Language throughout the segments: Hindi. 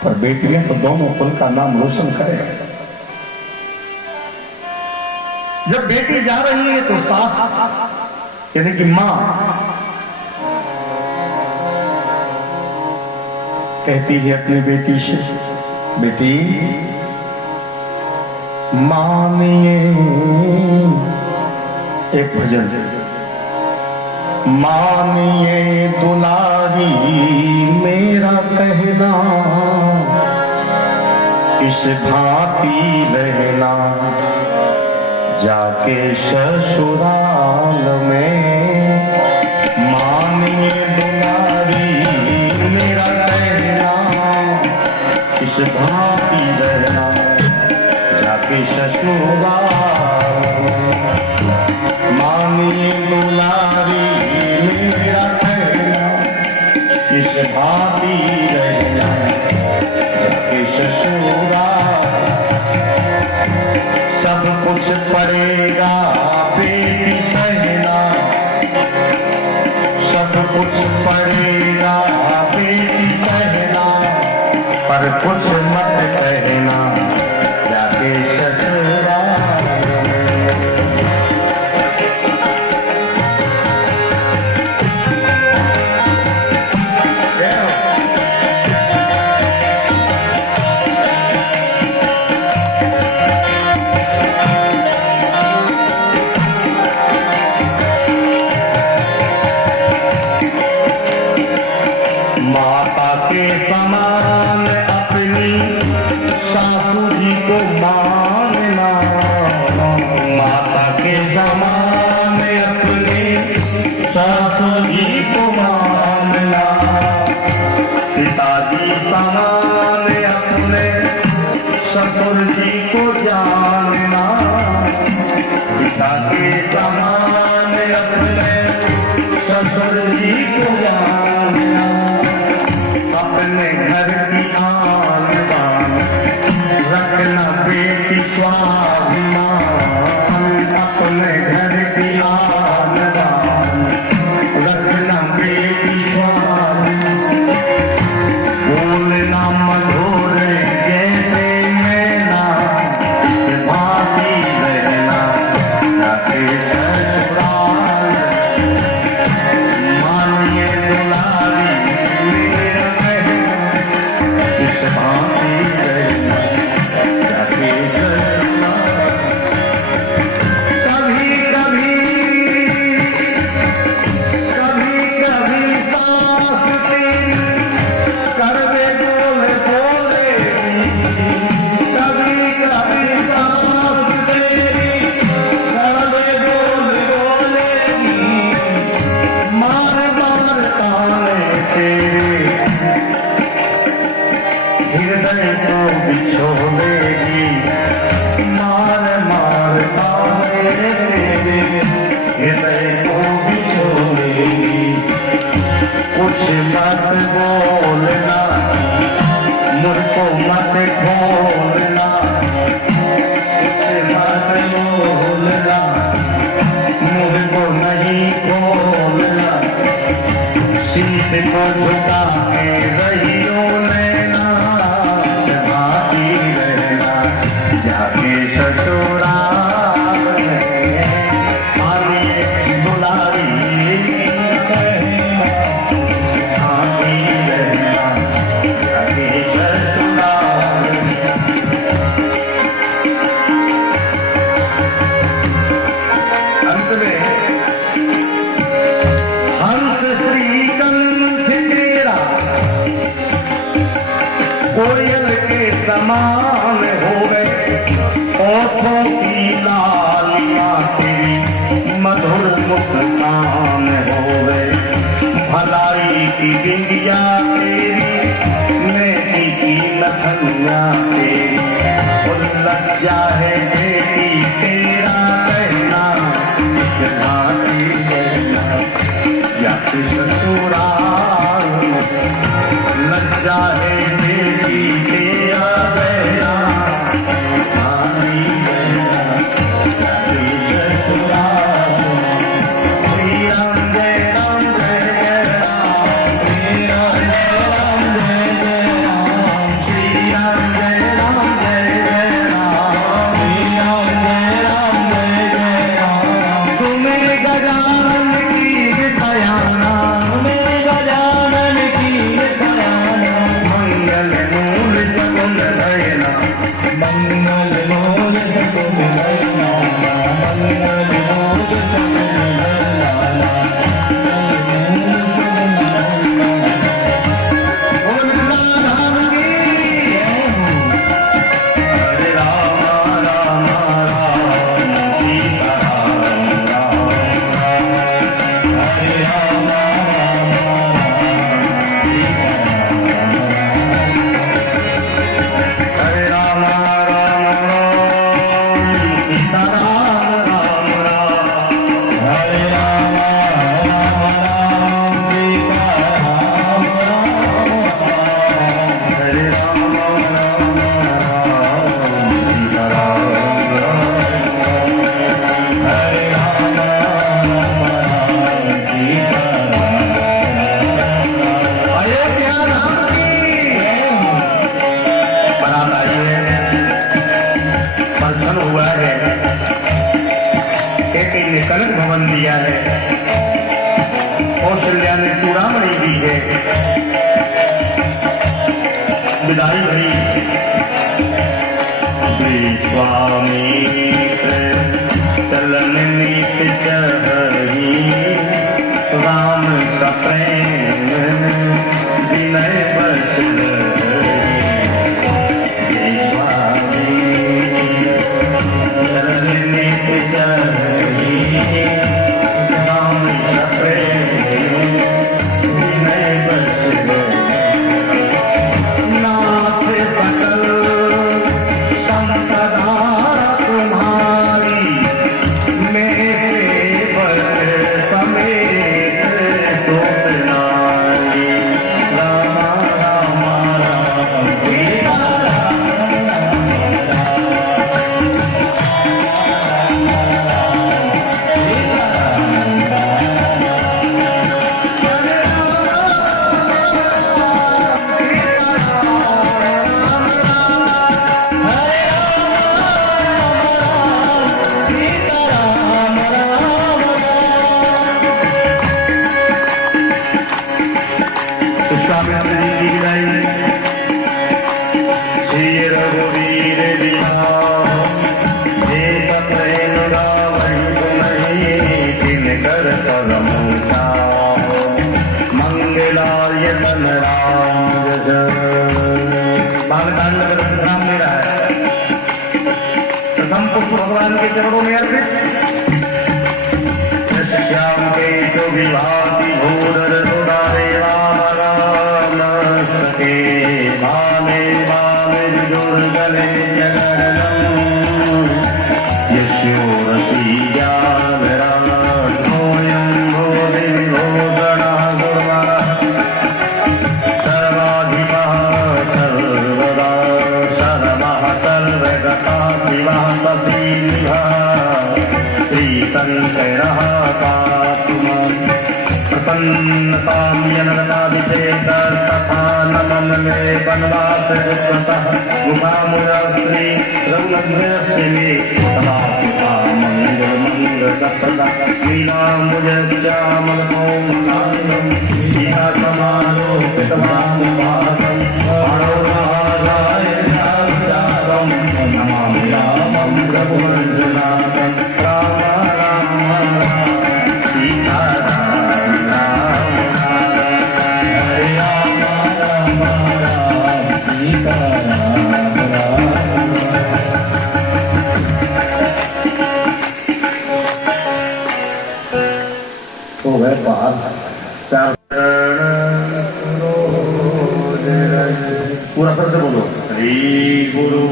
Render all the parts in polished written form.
पर बेटियां तो दोनों कुल का नाम रोशन करेगा। जब बेटी जा रही है तो सास यानी कि मां कहती है अपनी बेटी से, बेटी मानिए, एक भजन, मानिए दुलारी मेरा कहना, इस भांति रहना जाके ससुराल में। मानिए दुलारी मेरा कहना, इस भांति रहना जाके ससुराल में। मानिए दुलारी मेरा कहना, इस भांति रहना जाके ससुराल। सब कुछ पड़ेगा बेटी सहना, सब कुछ पड़ेगा बेटी सहना, पर कुछ मत कहना जाके ससुराल। माता के समान अपनी सासू जी को मानना, माता के समान अपनी सासू जी को मानना, पिताजी समान अपने ससुर जी को जानना, पिता के समान अपने ससुर जी को जानना। अपने घर की आन बान रखना बेटी स्वाभिमान, अपने घर की आन बान रखना बेटी स्वाभिमान। बोलना मधुर जैसे मैना, भाती रहना जाके ससुराल। मानिए दुलारी मेरा कहना, इस भांति रहना जाके ससुराल। कभी कभी कभी कभी सास तेरी करवे बोले बोले, कभी कभी सास तेरी करवे बोले बोलेगी, मार मार ताने तेरे हृदय को बिछोड़ेगी, मार मार ताने तेरे हृदय को बिछोड़ेगी। कुछ मत बोलना, मुझको मत खोलना, कुछ मत बोलना, मुझको नहीं खोलना। शीश को झुका के रहियो नैना, भाती रहना जाके ससुराल में। मानिए दुलारी कहना, भाती रहना जाके ससुराल में। अंत में हंस श्रीकंठ तेरा कोयल के समान हो गए, ओठों की लालियां तेरी मधुर मुस्कान हो गए। भलाई की बिंदिया तेरी, मेहंदी की लखनिया तेरी, लज्जा है बेटी तेरा कहना, भाती रहना जाके ससुराल में। लज्जा है बेटी तेरा कहना, भाती रहना जाके ससुराल में। श्री राम जय राम जय जय राम, श्री राम जय राम जय जय राम, के कनक भवन दिया है, कौशल्या ने चूड़ामणि दी है, विदाई भरी स्वामी चलन नीत चहरी, राम का प्रेम विनय बचन भगवान के चरणों में अर्पित। श्याम के जो विभागी भूधर सुधारे राम राम सके, भाले भाले दुर्गले जगन्नम यशोरसी ज्ञान राम भोयं भोधि भोगणा गुरुवरः सर्वाधिपः सर्वदा सर्वः सर्वगता शिवः श्रीशङ्करः प्रपन्नतां जनगणाधिपेतस्तथा नमन मे वनवास विश्वतः मुखामुरश्री रघुनन्दस्य मे समापिता मङ्गलमङ्गलप्रदा लीलामुजश्यामलमौलानं सीतासमारोपितवानुभागं मनोरहाराय श्यामजातं नमामि रामं रघुवंशनाथं राम राम सीता तो वह बात पूरा फिर से बोलो, श्री गुरु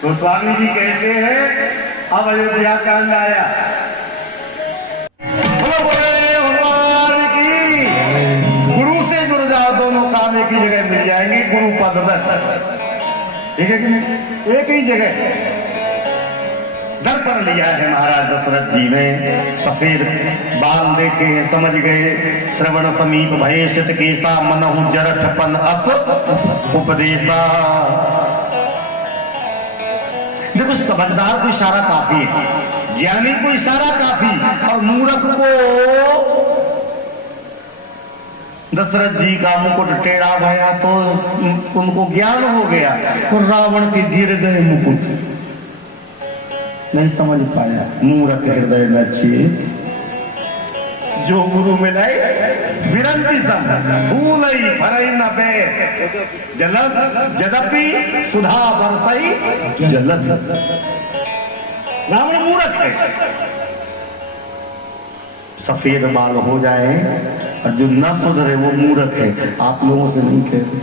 तो स्वामी जी कहते हैं अब अयोध्या कांड आया। भगवान की गुरु से जुड़ जाओ, दोनों काम एक ही जगह मिल जाएंगे, गुरु पद में। ठीक है कि नहीं? एक ही जगह दर पर लिया है महाराज दशरथ जी ने। सफेद बाल देखे समझ गए, श्रवण समीप भय सित केसा, मनहु जरठपन अस उपदेशा। देखो समझदार को इशारा काफी है, ज्ञानी को इशारा काफी, और मूर्ख को दशरथ जी का मुकुट टेढ़ा भया तो उनको ज्ञान हो गया, और रावण के गिर गए मुकुट, नहीं समझ पाया। मूर्ख हृदय नचिए जो गुरु मिलाई विरंती सम भूलई भरई न बे जलद जदपि सुधा बरसई जलद। रावण मूर्ख है, सफेद बाल हो जाए और जो न सुधरे वो मूर्ख है। आप लोगों से नहीं कहते।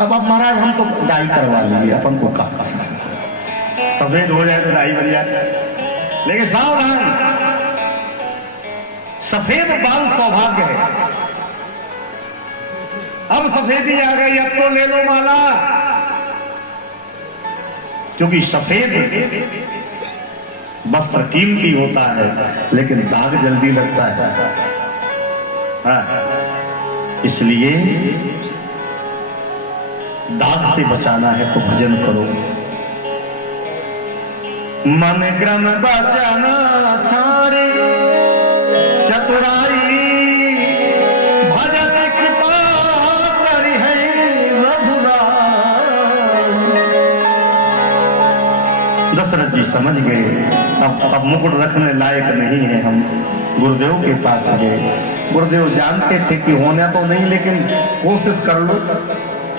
अब आप महाराज हम तो डाई करवा लीजिए, अपन को कहा सफेद हो जाए तो डाई बन जाए, लेकिन सावधान, सफेद बाल सौभाग्य है। अब सफेदी आ गई, अब तो ले लो माला। क्योंकि सफेद वस्त्र कीमती होता है लेकिन दाग जल्दी लगता है। हाँ, इसलिए दाग से बचाना है तो भजन करो। मन क्रम बचाना सारे चतुराई भजन कृपा करी है रघुराई। दशरथ जी समझ गए अब मुकुट रखने लायक नहीं है हम। गुरुदेव के पास गए। गुरुदेव जानते थे कि होना तो नहीं लेकिन कोशिश कर लो।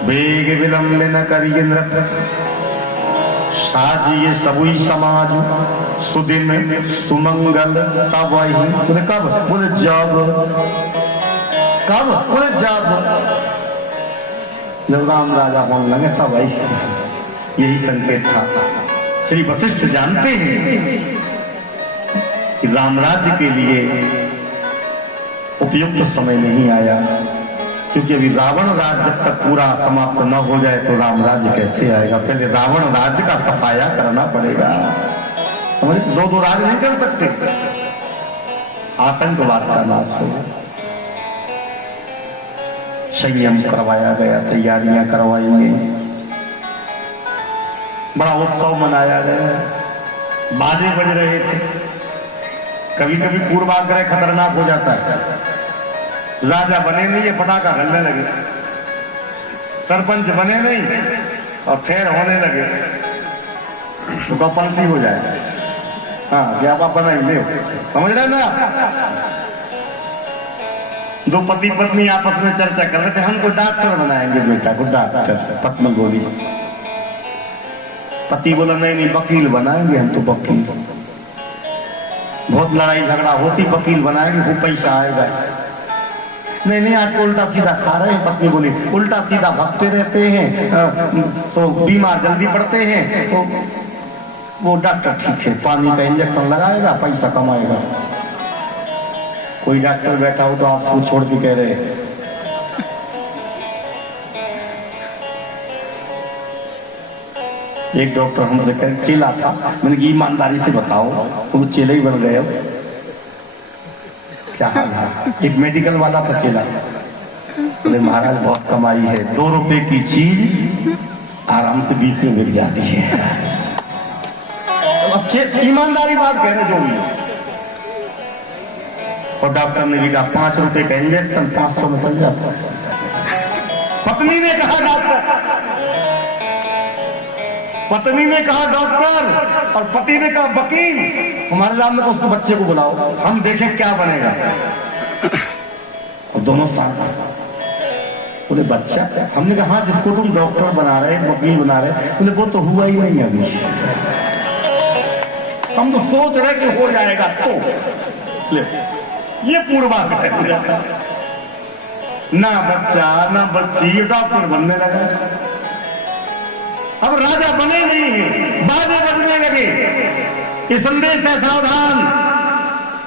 बेग विलंब न करिए नृत्य साजिए सबुई समाज सुदिन सुमंगल तब आई। बोले कब? बोले जब। कब? बोले जब राम राजा होने लगे तब आई। यही संकेत था। श्री वशिष्ठ जानते हैं कि राम राज्य के लिए उपयुक्त समय नहीं आया, क्योंकि अभी रावण राज्य जब तक पूरा समाप्त न हो जाए तो राम राज्य कैसे आएगा। पहले रावण राज्य का सफाया करना पड़ेगा। समझ, दो राज नहीं कर सकते। आतंकवाद का नाश हो, संयम करवाया गया, तैयारियां करवाई गई, बड़ा उत्सव मनाया गया, बाजे बज रहे थे। कभी कभी पूर्वाग्रह खतरनाक हो जाता है। राजा बने नहीं, ये पटाखा गलने लगे। सरपंच बने नहीं और फेर होने लगे तो कपलती हो जाए। हाँ, क्या आप बनाएंगे? समझ रहे ना? दो पति पत्नी आपस में चर्चा कर रहे थे, हमको डॉक्टर बनाएंगे बेटा को। डॉक्टर, पत्नी बोली। पति बोला नहीं वकील बनाएंगे हम तो। वकील, बहुत लड़ाई झगड़ा होती, वकील बनाएंगे, खूब पैसा आएगा। नहीं आज तो उल्टा सीधा खा रहे हैं। पत्नी बोली उल्टा सीधा भगते रहते हैं तो बीमार जल्दी पड़ते हैं। तो वो डॉक्टर ठीक है, पानी का इंजेक्शन लगाएगा, पैसा कमाएगा। कोई डॉक्टर बैठा हो तो आप छोड़ के कह रहे हैं। एक डॉक्टर हमसे कह चेला था, मैंने कि ईमानदारी से बताओ तुम चेले ही बन गए हो, क्या हाल है? एक मेडिकल वाला था चेला। बोले महाराज बहुत कमाई है, 2 रुपए की चीज आराम से 20 में मिल जाती है। अब ईमानदारी बात कह रहे जो भी। और डॉक्टर ने भी कहा 5 रुपए का इंजेक्शन 500 में पड़ जाता है। पत्नी ने कहा डॉक्टर, पत्नी ने कहा डॉक्टर और पति ने कहा वकील। हमारे सामने तो उसको बच्चे को बुलाओ, हम देखें क्या बनेगा। और दोनों साथ बोले बच्चा? हमने कहा हाँ, जिसको तुम डॉक्टर बना रहे, वकील बना रहे। बोले वो तो हुआ ही नहीं अभी, हम तो सोच रहे कि हो जाएगा। तो ले, ये पूर्वाग्रह हो जाता, ना बच्चा ना बच्ची, डॉक्टर बनने लगा। अब राजा बने नहीं, बाजे बजने लगे। ये संदेश है सावधान,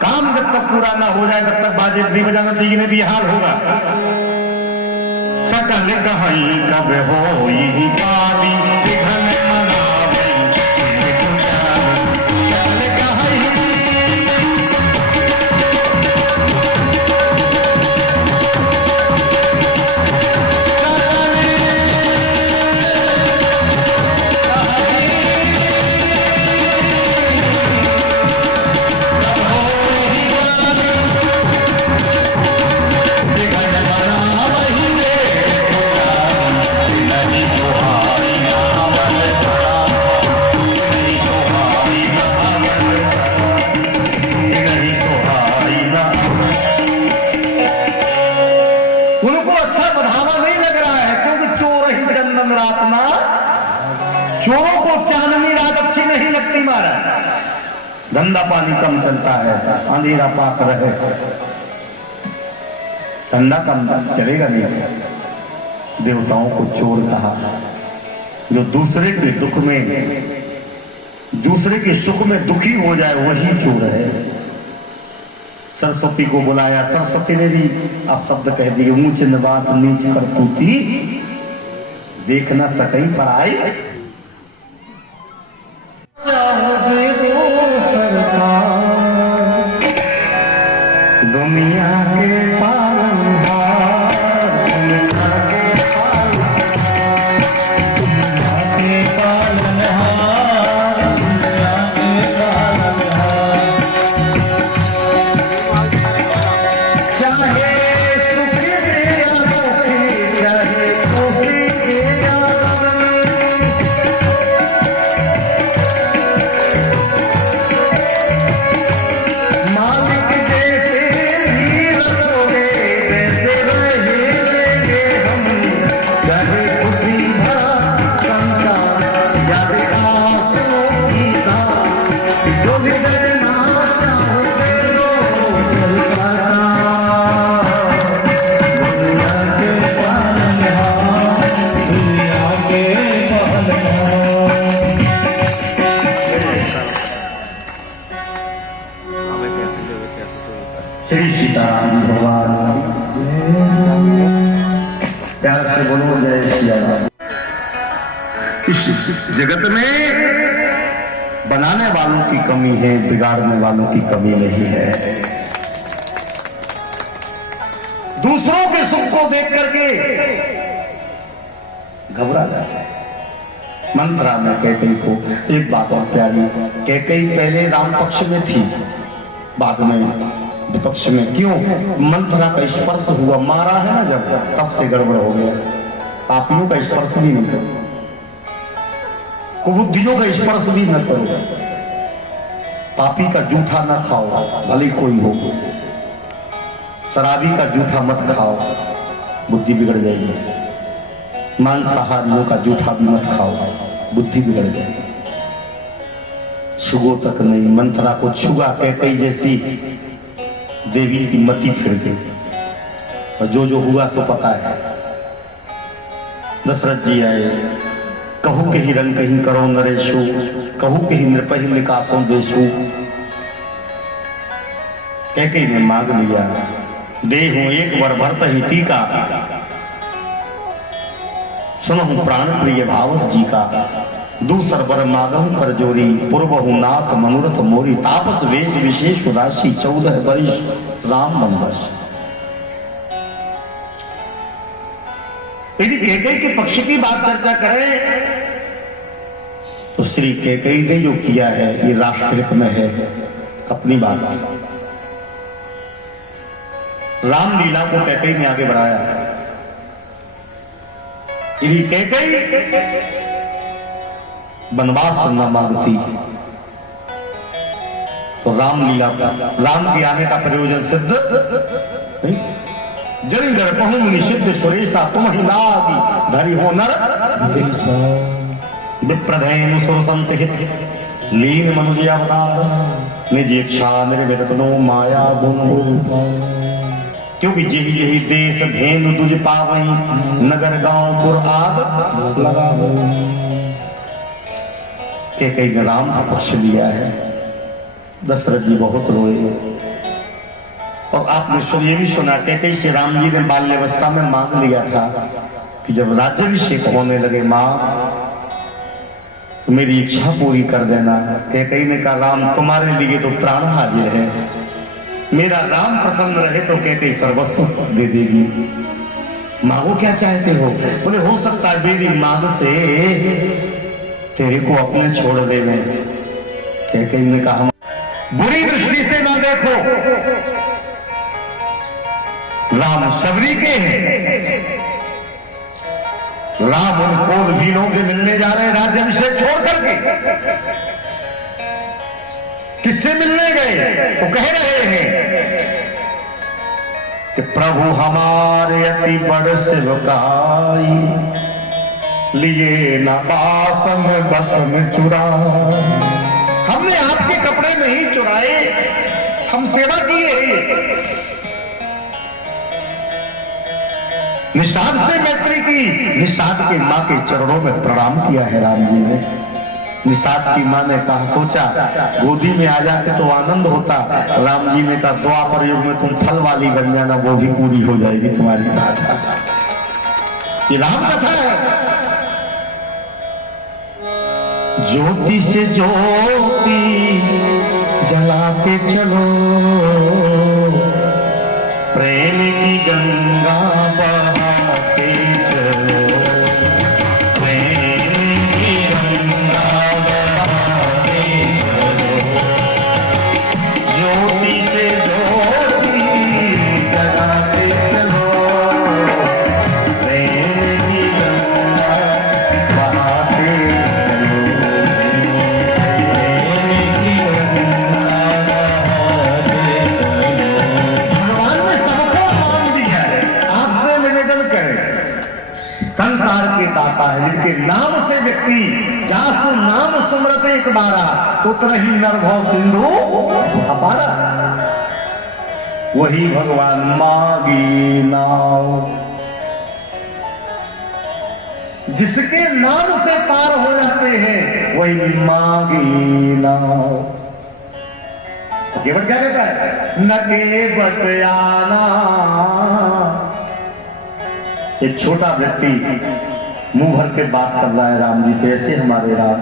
काम जब तक पूरा ना हो जाए तब तक बाजे नहीं बजाना चाहिए, नहीं भी हाल होगा। सकल कहीं कब हो यही काली चोरों को चांदनी रात अच्छी नहीं लगती महाराज। गंदा पानी कम चलता है, अंधेरा पाक रहे, ठंडा कम चलेगा नहीं। देवताओं को चोर कहा, जो दूसरे के दुख में, दूसरे के सुख में दुखी हो जाए वही चोर है। सरस्वती को बुलाया, सरस्वती ने भी आप शब्द कह दिए, ऊंच बात नीच करतूती देख न सकई पर आई। दुनिया के पालनहार, दुनिया के पालनहार, दुनिया के पालनहार, दुनिया के पालनहार। चाहे सुख दे या दुखी, चाहे खुशी दे या गम, मालिक जैसे ही रखोगे वैसे रहेंगे हम। चाहे खुशी भरा संसार, चाहे आंसुओं की धार, जो भी करना चाहो कर लो चलता। दुनिया के पालनहार, दुनिया के पालनहार। श्री सीताराम भगवान प्यार से बोलो जय सिया राम। इस जगत में बनाने वालों की कमी है, बिगाड़ने वालों की कमी नहीं है। दूसरों के सुख को देख करके घबरा जाता है। मंत्रा में कैकई को एक बात और प्यारी, कैकई पहले राम पक्ष में थी, बाद में विपक्ष में। क्यों? मंत्रा का स्पर्श हुआ, मारा है ना जब, तब से गड़बड़ हो गया। पापियों का स्पर्श भी नहीं करो, कुबुद्धियों का स्पर्श भी न करो, पापी का जूठा न खाओ भले कोई हो, शराबी का जूठा मत खाओ बुद्धि बिगड़ जाएगी, मांसाहारियों का जूठा भी मत खाओ बुद्धि बिगड़ जाएगी। छुगो तक नहीं, मंत्रा को छुआ कैकई जैसी देवी की मति फिर गई। और जो हुआ तो पता है। दशरथ जी आए, कहू के ही रंग कहीं करो नरेशु, कहू के ही नृपहि निकासों देशु। कैकई ने मांग लिया, देहूं एक वर भरत ही टीका, सुनहु प्राण प्रिय भावत जी का। दूसर बर मागहु कर जोरी, पूर्वहु नाथ मनोरथ मोरी। तापस वेश विशेष उदासी, 14 वर्ष राम वनवास। यदि कैकई के पक्ष की बात चर्चा करें तो श्री कैकई ने जो किया है ये राष्ट्रहित में है। अपनी बात रामलीला को कैकई ने आगे बढ़ाया। यदि कैकई वनवास न मांगती तो रामलीला राम के आने का प्रयोजन सिद्ध नहीं। जरिंदर पहु निषिद्ध सुरेशा तुम ही लागी, धरी हो नर विप्रधैन सुरसंत हित, लीन मनुज अवतार, निज इच्छा निर्विघ्नो माया गुण। क्योंकि यही यही देश धेनु तुझ पावई, नगर गांव पुर आग लगा। कैकई ने राम का पक्ष लिया है। दशरथ जी बहुत रोए। और आपने ये भी सुना, कैकई से राम जी ने बाल्यावस्था में मांग लिया था कि जब राज्याभिषेक होने लगे, मां मेरी इच्छा पूरी कर देना। कैकई ने कहा, राम तुम्हारे लिए तो प्राण हाजिर है, मेरा राम प्रसन्न रहे तो कैकई सर्वस्व दे देगी। मांगो क्या चाहते हो? बोले हो सकता है मेरी मांग से तेरे को अपने छोड़ दे। कैकई ने कहा, बुरी दृष्टि से ना देखो, राम शबरी के हैं। राम उन कोल वीरों के मिलने जा रहे हैं राज्याभिषेक छोड़ करके। किससे मिलने गए? तो कह रहे हैं कि प्रभु हमारे अति बड़ सेवकाई, लिए न बासन बसन चुरा। हमने आपके कपड़े नहीं चुराए, हम सेवा किए। निषाद से मैत्री की, निषाद की मां के चरणों में प्रणाम किया है राम जी ने। निषाद की मां ने कहा, सोचा गोदी में आ जाते तो आनंद होता। राम जी ने कहा, द्वापर युग में तुम फल वाली बन जाना, वो भी पूरी हो जाएगी तुम्हारी बात। ये राम कथा है। ज्योति से ज्योति जलाते चलो, संसार के दाता है, जिनके नाम से व्यक्ति जासु नाम सुमरत एक बारा तो तरही नरभव सिंधु अपारा। वही भगवान मागी नाव, जिसके नाम से पार हो जाते हैं वही मागी नाव। केवट क्या कहता है? न केवट आना। एक छोटा व्यक्ति मुंह भर के बात कर रहा है राम जी से, ऐसे हमारे राम,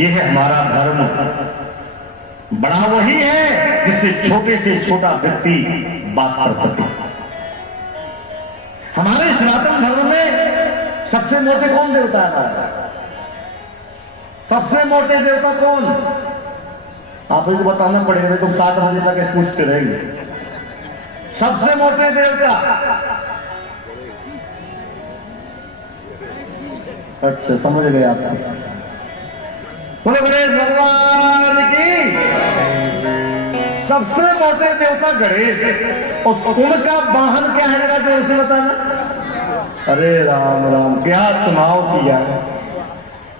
ये है हमारा धर्म। बड़ा वही है जिससे छोटे से छोटा व्यक्ति बात कर सके। हमारे सनातन धर्म में सबसे मोटे कौन देवता है? सबसे मोटे देवता कौन? आप इसको बताना पड़ेगा, तुम 7 बजे तक पूछते रहेंगे। सबसे मोटे देवता, अच्छा समझ गए आप। बोले गणेश भगवान की। सबसे मोटे देवता गणेश, और उनका वाहन क्या है जो उसे बताना। अरे राम राम, क्या चुनाव किया,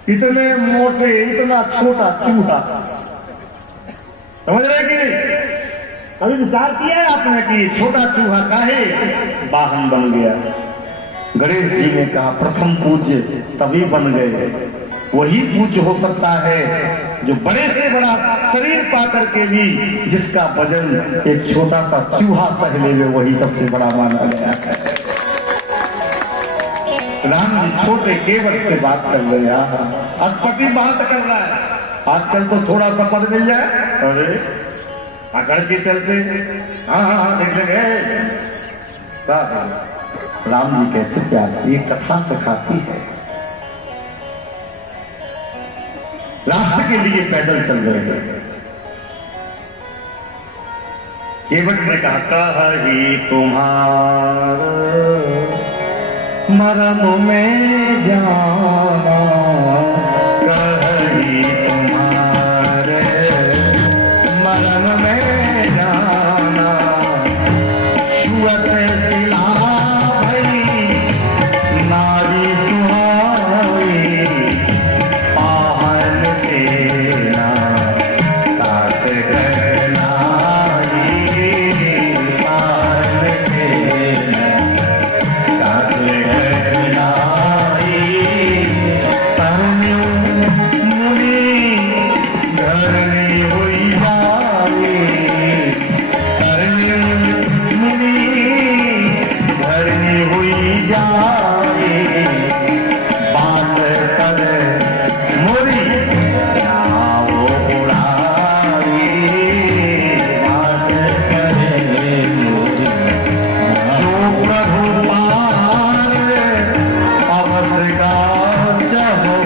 इतने मोटे, इतना छोटा चूहा, समझ रहे कि कभी विचार किया है आपने कि छोटा चूहा काहे वाहन बन गया? गणेश जी ने कहा प्रथम पूज्य तभी बन गए, वही पूज्य हो सकता है जो बड़े से बड़ा शरीर पा करके भी जिसका वजन एक छोटा सा चूहा सह ले, वही सबसे बड़ा माना गया है। राम जी छोटे केवट से बात कर रहे हैं, अटपटी बात कर रहा है। आजकल तो थोड़ा सा पद मिल जाए, अरे अकड़ के चलते, हाँ हाँ हाँ देख लेंगे। राम जी कैसे प्यार से ये कथा सिखाती है। राष्ट्र के लिए पैदल चल रहे हैं। केवट ने कहा कही तुम्हार मरम में जाना, कही तुम्हारे मरम में जाना, छुअत सिला भई नारी सुहाई, पाहन देना तात करनाई, पाहन देना तात करनाई, परम्यु मुनि धरनी हुई जाए, परम्यु मुनि धरनी हुई जाए, बात कर मोरी नाव उड़ाई, बात करे मोरी जो प्रभु पार अवध का जहो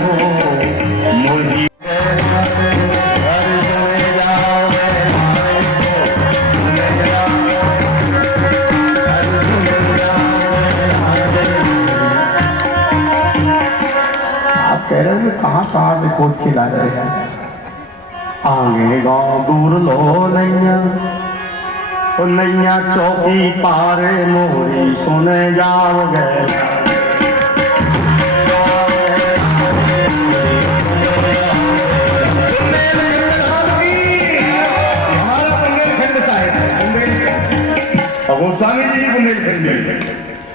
मोरी घर चले जाओ कह रहे हो कहाँ कहाँ से खोज के ला रहे हैं। आगे गाँव दूर लो नैया, तो नैया चौकी पारे मोरी सुने जाओ गए। गोस्वामी जी बुंदेलखंडी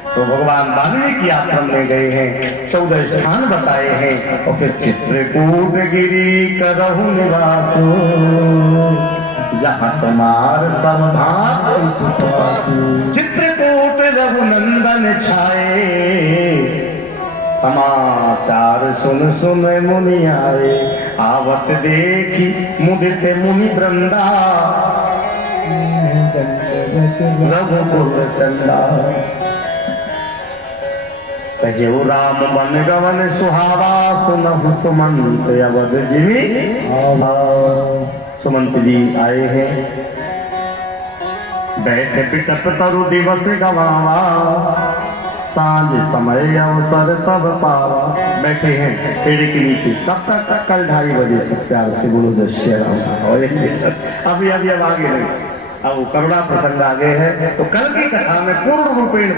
तो भगवान वाल्मीकि आश्रम ले गए हैं, 14 स्थान बताए हैं, और फिर चित्रकूट गिरी करहु निवास, जहाँ तुम्हार सब भात चित्रकूट रघुनंदन छाए, समाचार सुन सुन मुनि आए, आवत देखी मुदित मुनि वृंदा, रघुकुल चंदा, कहो राम बन गवन सुहावा, सुनहु सुमंत अवध जिमि सुमंत जी आए हैं। बैठ पिटप तरु दिवस गवावा, सांझ समय अवसर तब पावा। बैठे हैं पेड़ के नीचे, कब तक? कल 2:30 बजे तक प्यार से बोलो जय श्री राम। और अभी अभी अब आगे नहीं, अब करुणा प्रसंग आगे है, तो कल की कथा में पूर्ण रूपेण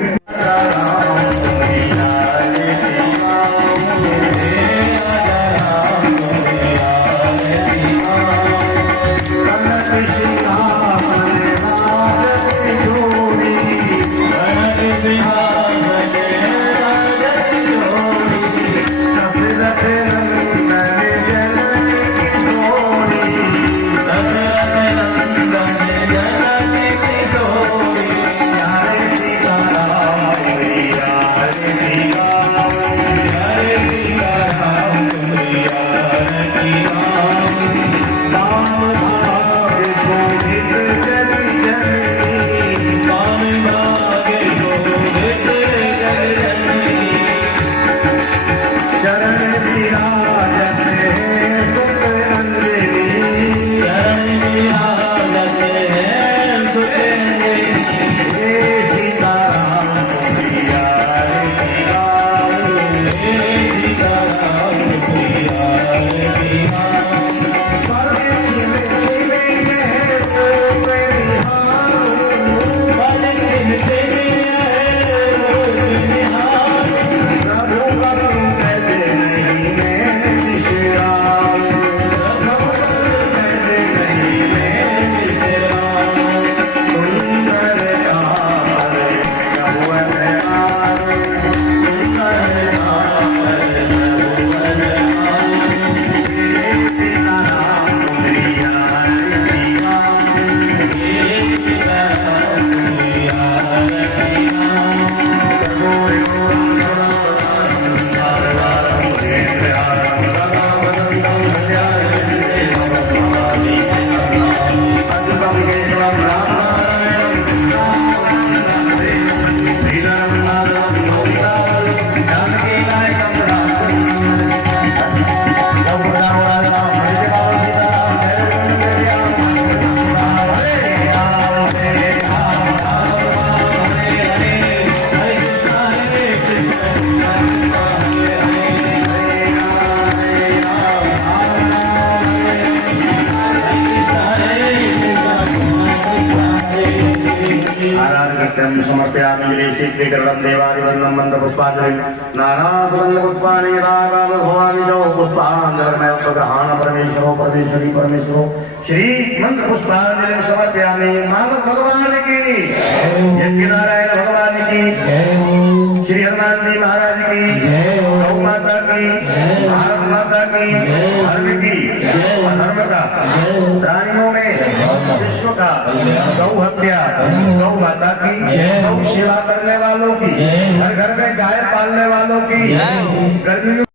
समर्पयामि शीघ्रीकरणं देवादिवन्दनं मन्दपुष्पाञ्जलिं नानासुगन्धपुष्पाणि यदाकामो भवामि जो पुष्पाञ्जलिर्मय प्रग्रहाण परमेश्वरो परमेश्वरी परमेश्वरो श्री मंत्रपुष्पाञ्जलिं समर्पयामि मानव भगवान की यज्ञ नारायण भगवान की श्री हनुमान जी महाराज की गौ माता की भारत माता की धर्म की अधर्म का प्राणियों में विश्व का गौ हत्या गौ माता की गौ सेवा करने वालों की घर घर में गाय पालने वालों की गर्मी